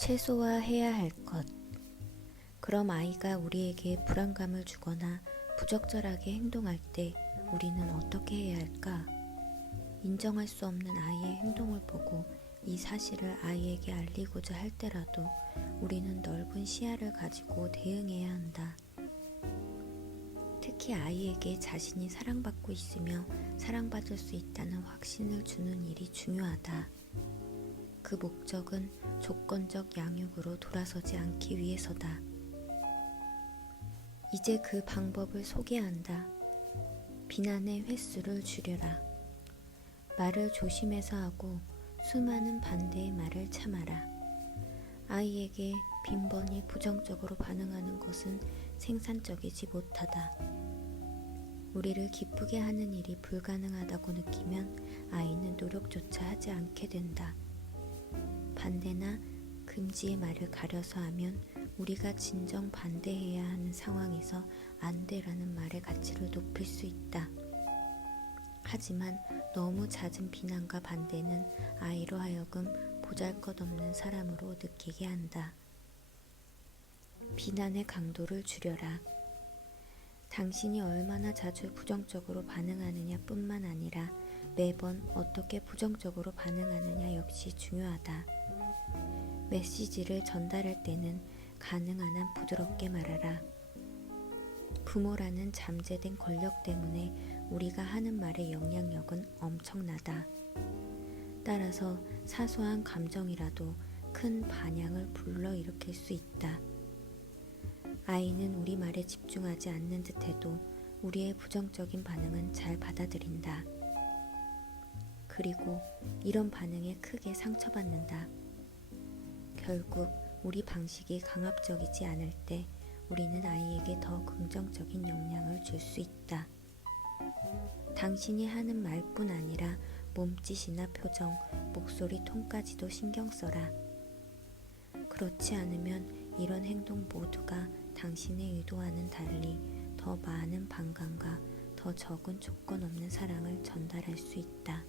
최소화해야 할 것. 그럼 아이가 우리에게 불안감을 주거나 부적절하게 행동할 때 우리는 어떻게 해야 할까? 인정할 수 없는 아이의 행동을 보고 이 사실을 아이에게 알리고자 할 때라도 우리는 넓은 시야를 가지고 대응해야 한다. 특히 아이에게 자신이 사랑받고 있으며 사랑받을 수 있다는 확신을 주는 일이 중요하다. 그 목적은 조건적 양육으로 돌아서지 않기 위해서다. 이제 그 방법을 소개한다. 비난의 횟수를 줄여라. 말을 조심해서 하고 수많은 반대의 말을 참아라. 아이에게 빈번히 부정적으로 반응하는 것은 생산적이지 못하다. 우리를 기쁘게 하는 일이 불가능하다고 느끼면 아이는 노력조차 하지 않게 된다. 반대나 금지의 말을 가려서 하면 우리가 진정 반대해야 하는 상황에서 안 돼라는 말의 가치를 높일 수 있다. 하지만 너무 잦은 비난과 반대는 아이로 하여금 보잘것없는 사람으로 느끼게 한다. 비난의 강도를 줄여라. 당신이 얼마나 자주 부정적으로 반응하느냐 뿐만 아니라 매번 어떻게 부정적으로 반응하느냐 역시 중요하다. 메시지를 전달할 때는 가능한 한 부드럽게 말하라. 부모라는 잠재된 권력 때문에 우리가 하는 말의 영향력은 엄청나다. 따라서 사소한 감정이라도 큰 반향을 불러일으킬 수 있다. 아이는 우리 말에 집중하지 않는 듯해도 우리의 부정적인 반응은 잘 받아들인다. 그리고 이런 반응에 크게 상처받는다. 결국 우리 방식이 강압적이지 않을 때 우리는 아이에게 더 긍정적인 영향을 줄 수 있다. 당신이 하는 말뿐 아니라 몸짓이나 표정, 목소리 톤까지도 신경 써라. 그렇지 않으면 이런 행동 모두가 당신의 의도와는 달리 더 많은 반감과 더 적은 조건 없는 사랑을 전달할 수 있다.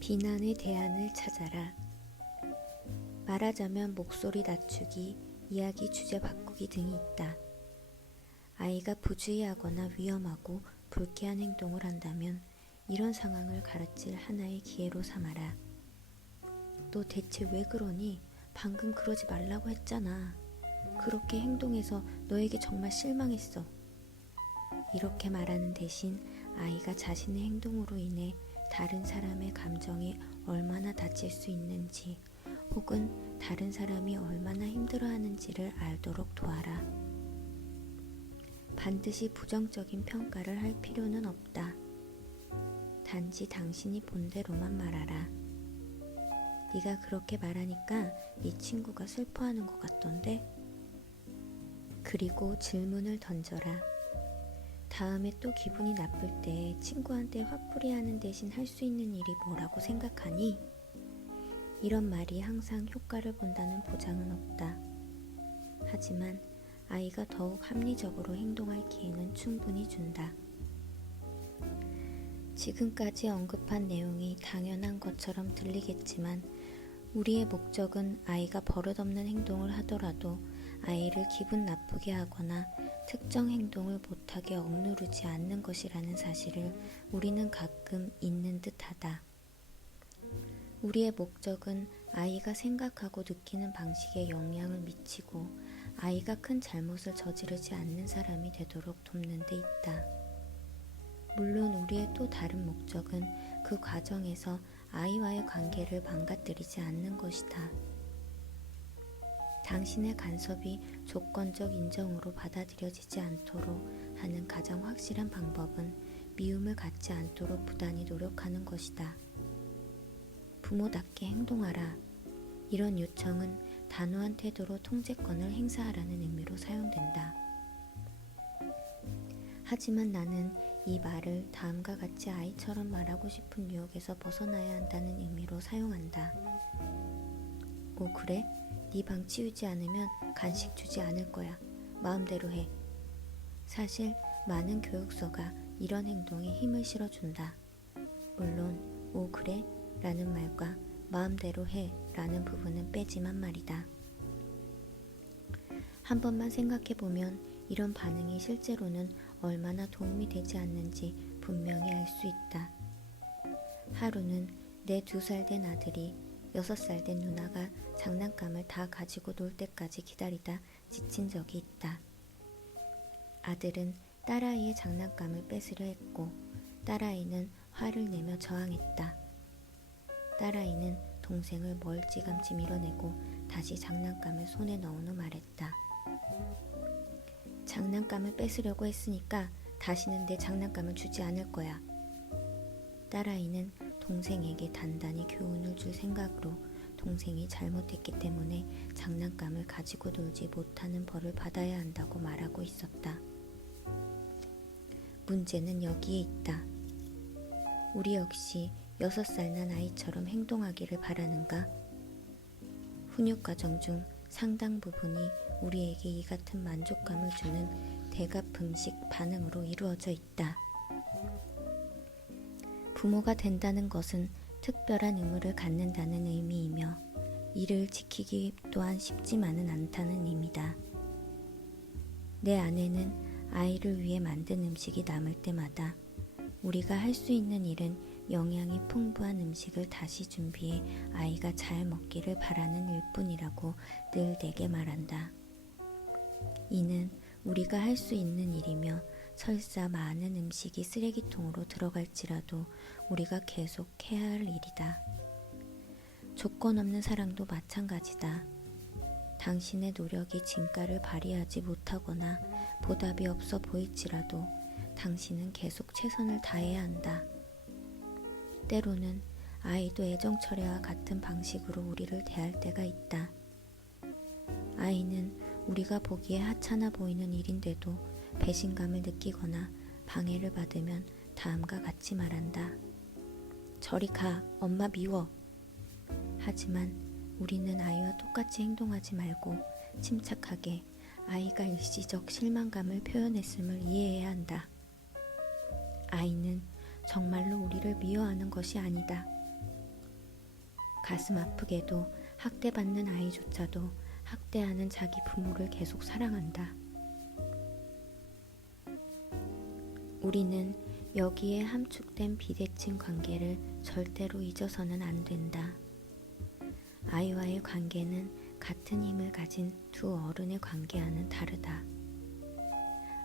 비난의 대안을 찾아라. 말하자면 목소리 낮추기, 이야기 주제 바꾸기 등이 있다. 아이가 부주의하거나 위험하고 불쾌한 행동을 한다면 이런 상황을 가르칠 하나의 기회로 삼아라. 너 대체 왜 그러니? 방금 그러지 말라고 했잖아. 그렇게 행동해서 너에게 정말 실망했어. 이렇게 말하는 대신 아이가 자신의 행동으로 인해 다른 사람의 감정이 얼마나 다칠 수 있는지 혹은 다른 사람이 얼마나 힘들어하는지를 알도록 도와라. 반드시 부정적인 평가를 할 필요는 없다. 단지 당신이 본대로만 말하라. 네가 그렇게 말하니까 네 친구가 슬퍼하는 것 같던데? 그리고 질문을 던져라. 다음에 또 기분이 나쁠 때 친구한테 화풀이하는 대신 할 수 있는 일이 뭐라고 생각하니? 이런 말이 항상 효과를 본다는 보장은 없다. 하지만 아이가 더욱 합리적으로 행동할 기회는 충분히 준다. 지금까지 언급한 내용이 당연한 것처럼 들리겠지만 우리의 목적은 아이가 버릇없는 행동을 하더라도 아이를 기분 나쁘게 하거나 특정 행동을 못하게 억누르지 않는 것이라는 사실을 우리는 가끔 잊는 듯하다. 우리의 목적은 아이가 생각하고 느끼는 방식에 영향을 미치고 아이가 큰 잘못을 저지르지 않는 사람이 되도록 돕는 데 있다. 물론 우리의 또 다른 목적은 그 과정에서 아이와의 관계를 망가뜨리지 않는 것이다. 당신의 간섭이 조건적 인정으로 받아들여지지 않도록 하는 가장 확실한 방법은 미움을 갖지 않도록 부단히 노력하는 것이다. 부모답게 행동하라. 이런 요청은 단호한 태도로 통제권을 행사하라는 의미로 사용된다. 하지만 나는 이 말을 다음과 같이 아이처럼 말하고 싶은 유혹에서 벗어나야 한다는 의미로 사용한다. 오, 그래? 네 방 치우지 않으면 간식 주지 않을 거야. 마음대로 해. 사실 많은 교육서가 이런 행동에 힘을 실어준다. 물론 오, 그래? 라는 말과 마음대로 해 라는 부분은 빼지만 말이다. 한 번만 생각해보면 이런 반응이 실제로는 얼마나 도움이 되지 않는지 분명히 알 수 있다. 하루는 내 2살 된 아들이 6살 된 누나가 장난감을 다 가지고 놀 때까지 기다리다 지친 적이 있다. 아들은 딸아이의 장난감을 뺏으려 했고 딸아이는 화를 내며 저항했다. 딸아이는 동생을 멀찌감치 밀어내고 다시 장난감을 손에 넣은 후 말했다. 장난감을 뺏으려고 했으니까 다시는 내 장난감을 주지 않을 거야. 딸아이는 동생에게 단단히 교훈을 줄 생각으로 동생이 잘못했기 때문에 장난감을 가지고 놀지 못하는 벌을 받아야 한다고 말하고 있었다. 문제는 여기에 있다. 우리 역시 6살 난 아이처럼 행동하기를 바라는가? 훈육 과정 중 상당 부분이 우리에게 이 같은 만족감을 주는 대가품식 반응으로 이루어져 있다. 부모가 된다는 것은 특별한 의무를 갖는다는 의미이며 이를 지키기 또한 쉽지만은 않다는 의미다. 내 아내는 아이를 위해 만든 음식이 남을 때마다 우리가 할 수 있는 일은 영양이 풍부한 음식을 다시 준비해 아이가 잘 먹기를 바라는 일뿐이라고 늘 내게 말한다. 이는 우리가 할 수 있는 일이며 설사 많은 음식이 쓰레기통으로 들어갈지라도 우리가 계속 해야 할 일이다. 조건 없는 사랑도 마찬가지다. 당신의 노력이 진가를 발휘하지 못하거나 보답이 없어 보일지라도 당신은 계속 최선을 다해야 한다. 때로는 아이도 애정철회와 같은 방식으로 우리를 대할 때가 있다. 아이는 우리가 보기에 하찮아 보이는 일인데도 배신감을 느끼거나 방해를 받으면 다음과 같이 말한다. 저리 가, 엄마 미워. 하지만 우리는 아이와 똑같이 행동하지 말고 침착하게 아이가 일시적 실망감을 표현했음을 이해해야 한다. 아이는 정말로 우리를 미워하는 것이 아니다. 가슴 아프게도 학대받는 아이조차도 학대하는 자기 부모를 계속 사랑한다. 우리는 여기에 함축된 비대칭 관계를 절대로 잊어서는 안 된다. 아이와의 관계는 같은 힘을 가진 두 어른의 관계와는 다르다.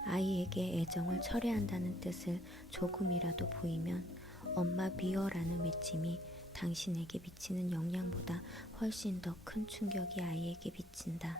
아이에게 애정을 철회한다는 뜻을 조금이라도 보이면 엄마 미워라는 외침이 당신에게 미치는 영향보다 훨씬 더 큰 충격이 아이에게 미친다.